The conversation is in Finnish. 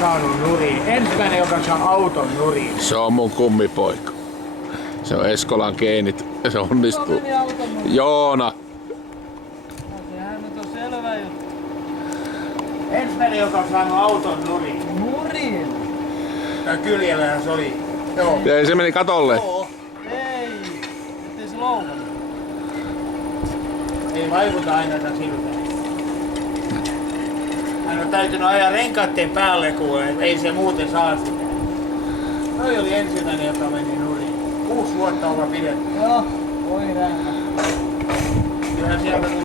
saanut nurin. Ensimmäinen, joka saa auton nurin. Se on mun kummipoika. Se on Eskolan geenit. Se onnistuu. Joona. Sehän nyt on selvä juttu. Ensimmäinen, joka on saanut auton nurin. Nurin? Tai Kyljellähän se oli. Joo. Ei, se meni katolle. Joo. Ei. Ettei se loukannut. Ei vaikuta aina siltä. Hän on täytynyt ajaa renkaatteen päälle, kun ei se muuten saa sitä. Noi oli ensimmäinen, joka meni nurin. 6 vuotta on pidetty. Joo, voi räämä. Kyllähän sieltä